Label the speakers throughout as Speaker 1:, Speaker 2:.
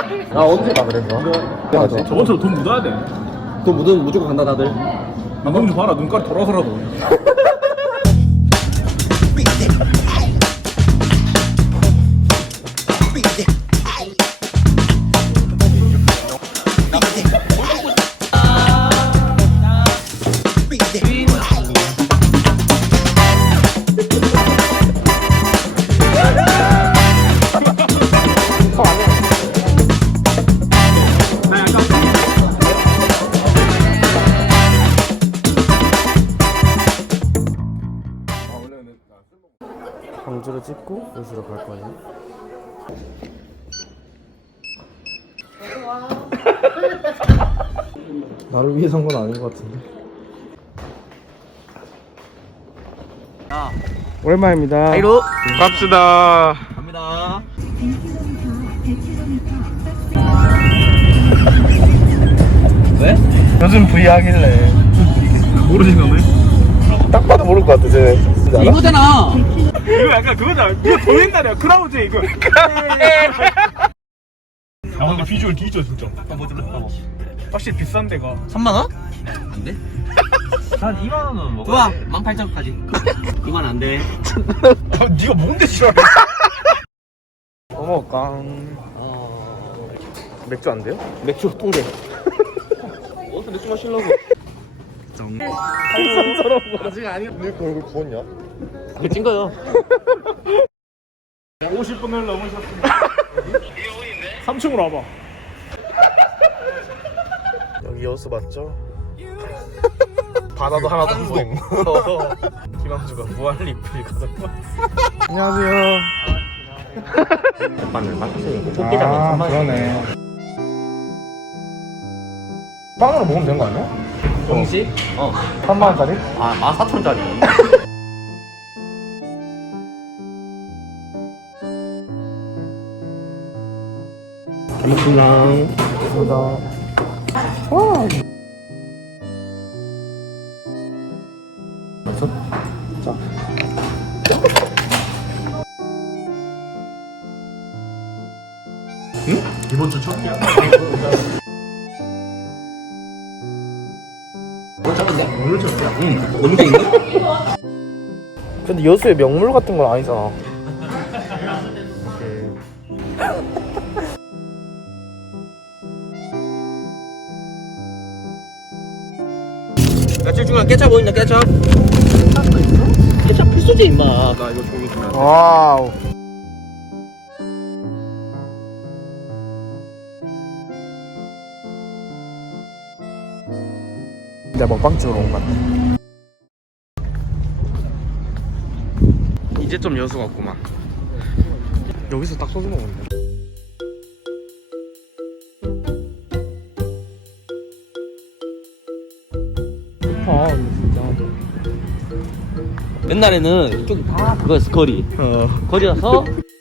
Speaker 1: 아 언제 가 그래서? 맞아.
Speaker 2: 저번처럼 돈 묻어야 돼.
Speaker 1: 돈 묻으면 무조건 간다 다들.
Speaker 2: 남봉주 봐라 눈깔 돌아서라도.
Speaker 1: 광주로 찍고 여기로 갈 거예요. 나를 위해서 한 건 아닌 것 같은데. 오랜만입니다.
Speaker 3: 하이로
Speaker 2: 갑시다.
Speaker 3: 갑니다. 왜?
Speaker 2: 요즘 V 하길래. 모르신가 보네.
Speaker 1: 딱 봐도 모를 것 같아, 쟤. 진짜 알아?
Speaker 3: 이거잖아.
Speaker 2: 이거 약간 그거잖아. 이거 더 옛날이야. 크라우즈 이거. 아 근데 비주얼 뒤져 진짜.
Speaker 3: 뭐 줄래?
Speaker 2: 확실히 비싼 데가.
Speaker 3: 3만 원? 안 돼. 한 2만 원은 먹어. 좋아. 18,000원까지. 2만 안 돼.
Speaker 2: 아, 네가 뭔데 싫어해?
Speaker 1: 뭐 먹을까? 맥주 안 돼요? 맥주 통대.
Speaker 3: 어디서 맥주 마시려고?
Speaker 1: 한산처럼 아직 아니야. 내 얼굴 구웠냐?
Speaker 3: 이거 찐 거요.
Speaker 2: 50분을 넘으셨습니다. 3층으로 와봐.
Speaker 1: 여기 여수 맞죠? 바다도 하나도 안 보이고. 김항주가 무한리필 가졌다. 안녕하세요.
Speaker 3: 오빠는 막히니까 토끼장에 3만 원.
Speaker 1: 그러네. 빵으로 먹으면 되는 거 아니야?
Speaker 3: 동시?
Speaker 1: 3만원짜리?
Speaker 3: 아, 14,000원짜리.
Speaker 1: 잘 먹습니다. 감사합니다. 와. 맛있어? 자. 응?
Speaker 2: 이번 주 첫이야. 오늘 첫이야.
Speaker 3: 응. 너무 재밌네?
Speaker 1: 근데 여수에 명물 같은 건 아니잖아.
Speaker 3: 며칠 중간 깨차 보인다, 깨차. 깨차 필수지, 임마. 나 이거 종이 주면.
Speaker 1: 와우. 내가 먹방 찍으러 온 것 같아. 이제 좀 여수 같구만. 여기서 딱 소주 먹었네. 좋다, 진짜.
Speaker 3: 옛날에는 이쪽이 다 그거였어, 거리. 거리라서.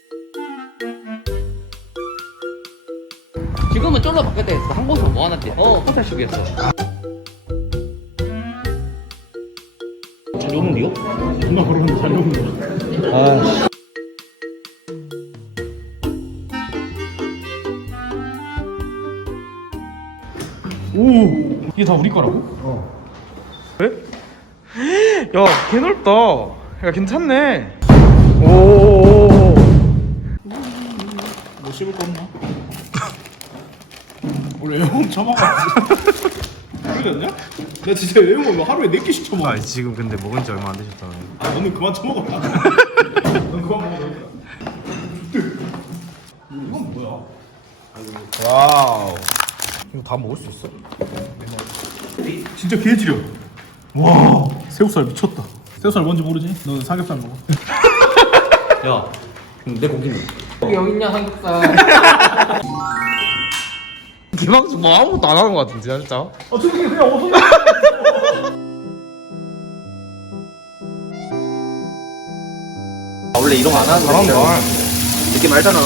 Speaker 3: 지금은 쫄라 바뀌었다 했어. 한 곳으로 모아놨대. 호텔식이었어. 잘 오는데요?
Speaker 2: 존나 걸어오는데 잘 오는데.
Speaker 3: 아.
Speaker 2: 오, 이게 다 우리 거라고?
Speaker 1: 그래? 야, 개 넓다. 야, 괜찮네. 오.
Speaker 2: 뭐 씹을 거 없나? 원래 외모는 처먹어야지. 그러지 않냐? 나 진짜 외모 하루에 4끼씩 처먹어.
Speaker 1: 아, 지금 근데 먹은 지 얼마 안 되셨잖아요.
Speaker 2: 아, 너는 그만 처먹어라. 넌 그만 먹어. 이건 뭐야?
Speaker 1: 와우. 이거 다 먹을 수 있어?
Speaker 2: 진짜 개지려. 와, 새우살 미쳤다. 새우살 뭔지 모르지? 너는 삼겹살 먹어.
Speaker 3: 야, 내 고기는? 여기 있냐, 삼겹살.
Speaker 1: 김학수 뭐 아무것도 안 하는 것 같은데, 진짜.
Speaker 2: 어떻게 그냥 어서
Speaker 3: 원래 이런 거 안 하는 거야.
Speaker 1: 잘한다.
Speaker 3: 이렇게 말잖아.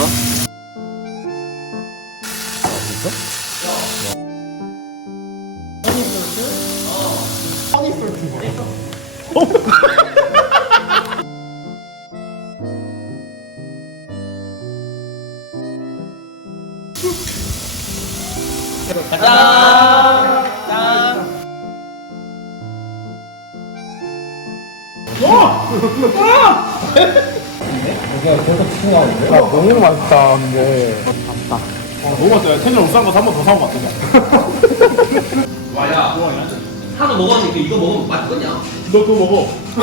Speaker 1: 너무 맛있다 근데.
Speaker 2: 너무 맛있다. 텐션 못싼 거 한 번 더 사온 거 같은데.
Speaker 3: 와야 하나 먹었는데 이거 먹으면 맛있겠냐?
Speaker 2: 너 그거 먹어.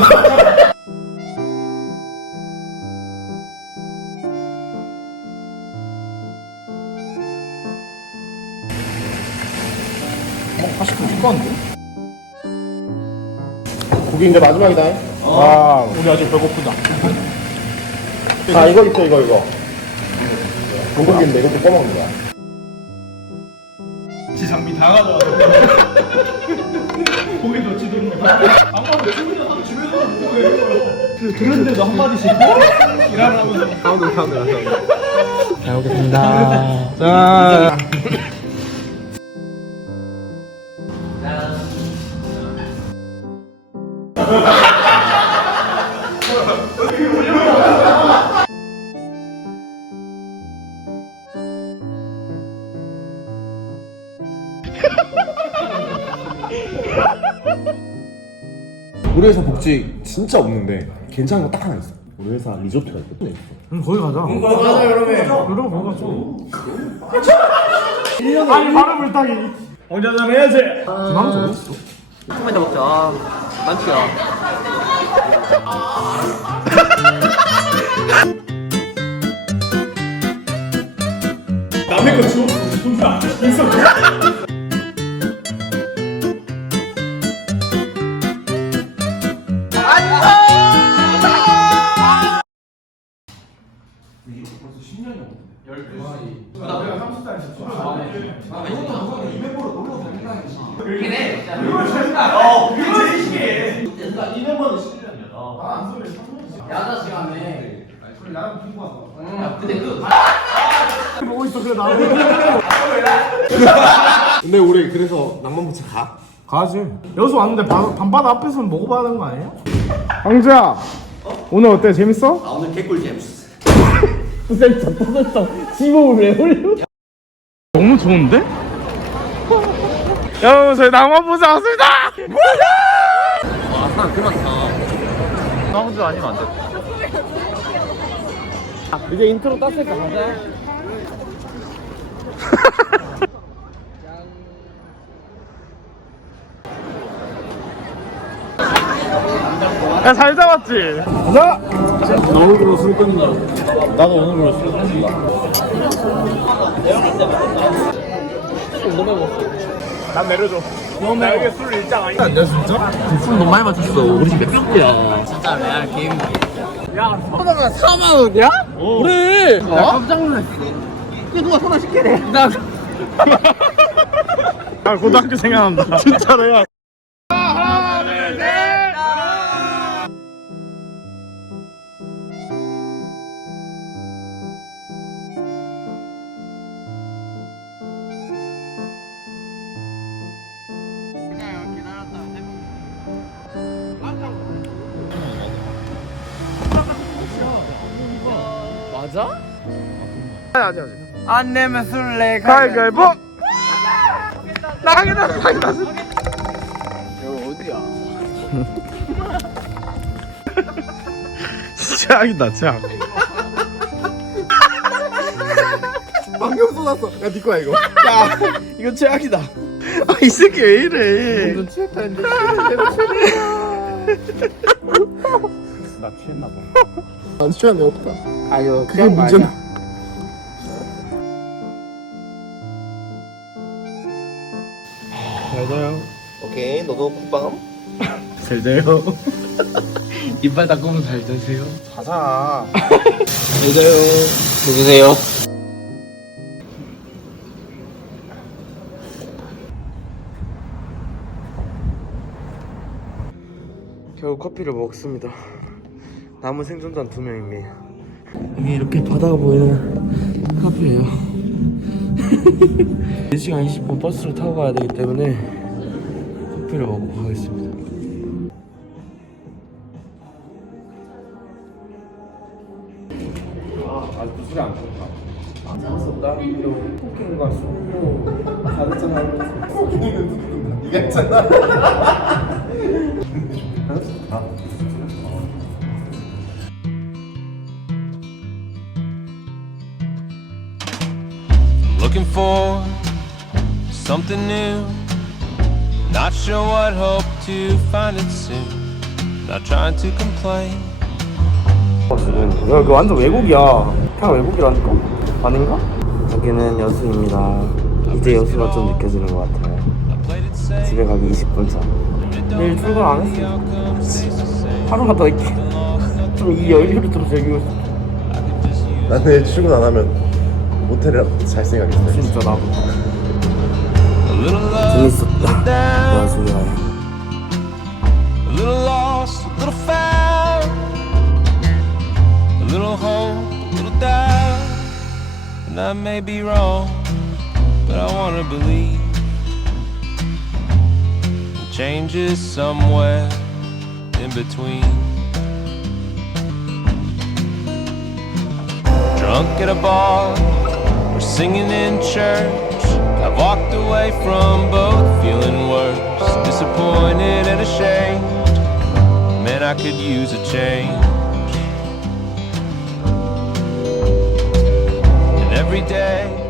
Speaker 1: 맛있게 찍었는데?
Speaker 4: 고기 이제 마지막이다.
Speaker 1: 아,
Speaker 2: 우리 아직 배고프다.
Speaker 4: 아, 이거 있어, 이거. 고기인데 이것도 꺼먹는 거야.
Speaker 2: 지 장비 다 가져와서. 고기도 지들은 거 다. 아무도 집에서 집에서 먹어요. 그런데도 한 마디씩 일하면서.
Speaker 1: 잘 먹겠습니다. 자.
Speaker 4: 우리 회사 복지 진짜 없는데 괜찮은 거 딱 하나 있어. 우리 회사 리조트가 있어.
Speaker 1: 거기 가자.
Speaker 4: 가자, 여러분.
Speaker 1: 여러분 거기 가자. 아니 발음을 따기.
Speaker 2: 혼자 좀 해야지.
Speaker 1: 지방주 어디 있어?
Speaker 3: 조금만 더 먹자. 아, 많지야.
Speaker 2: 남의 거 주워. 동사. 있어.
Speaker 4: 근데 우리 그래서 낭만부채 가?
Speaker 1: 가지. 여기서 왔는데 밤바다 앞에서 먹어봐야 되는 거 아니에요? 황주야. 오늘 어때? 재밌어?
Speaker 3: 아, 오늘 개꿀 잼스.
Speaker 1: 너무 좋은데? 여러분 저희 낭만보자 왔습니다.
Speaker 3: 와, 사람 개 많다.
Speaker 1: 황주 아니면 안 돼. 이제 인트로 땄으니까 가자. 야, 잘 잡았지? 가자!
Speaker 4: 나 오늘부로 술 끊는다.
Speaker 1: 나도 오늘부로 술 끊는다. 난 내려줘. 나에게 술 일장 아니야? 야, 진짜?
Speaker 3: 술 너무 많이 마셨어. 우리 집 몇 병째야. 진짜 레알 게임.
Speaker 1: 야, 하다가 4만원이야? 그래!
Speaker 3: 나 깜짝 놀랐어. 이게 누가 손을 씻게 돼? 나.
Speaker 1: 아, 고등학교 생각난다. 진짜로, 야.
Speaker 3: 맞아?
Speaker 1: 아직.
Speaker 3: 안 내면 술래.
Speaker 1: 가위가위보! 나가겠다.
Speaker 3: 여기 어디야?
Speaker 1: 최악이다, 최악.
Speaker 4: 방금 쏟았어. 야, 네 거야, 이거.
Speaker 1: 야, 이거 최악이다. 아, 이 새끼 왜 이래?
Speaker 4: 넌 취했다 했는데.
Speaker 1: 나 취했나봐.
Speaker 4: 안 취한 애 없다.
Speaker 1: 아유,
Speaker 4: 그게 문제다.
Speaker 1: 잘 자요.
Speaker 4: 오케이, 너도 국방.
Speaker 1: 잘 자요. 이빨 닦으면 잘 자세요.
Speaker 4: 가자.
Speaker 1: 잘 자요.
Speaker 3: 누구세요?
Speaker 1: 결국 커피를 먹습니다. 남은 생존자 2명입니다. 이게 이렇게 바다가 보이는 카페예요. 4시간 20분 버스를 타고 가야 되기 때문에 커피를 먹고 가겠습니다. 아직도 술이 안 떴다. 안 떴다. 거 같어. 잘했잖아.
Speaker 4: 네가 했잖아.
Speaker 5: Looking for something new. Not sure what hope to find it soon. Not trying to complain.
Speaker 1: 야, 이거 완전 외국이야. 그냥 외국이라니까? 아닌가?
Speaker 6: 여기는 여수입니다. 이제 여수가 좀 느껴지는 것 같아요.
Speaker 5: I played it safe.
Speaker 6: 집에 가기 20분 전.
Speaker 1: 내일 출근 안 했어. 하루만 더 있게. 좀 이 여유를 좀 즐기고 싶어.
Speaker 4: 난 내일 출근 안 하면 모텔에 잘 생각했어.
Speaker 1: 진짜 나도.
Speaker 5: A little love,
Speaker 6: 재밌었다.
Speaker 5: down.
Speaker 6: 여수 여행.
Speaker 5: A little lost, a little found. A little hope, a little doubt. And I may be wrong, but I wanna believe. Change is somewhere in between. Drunk at a bar or singing in church, I've walked away from both, feeling worse, disappointed and ashamed. Man, I could use a change. And every day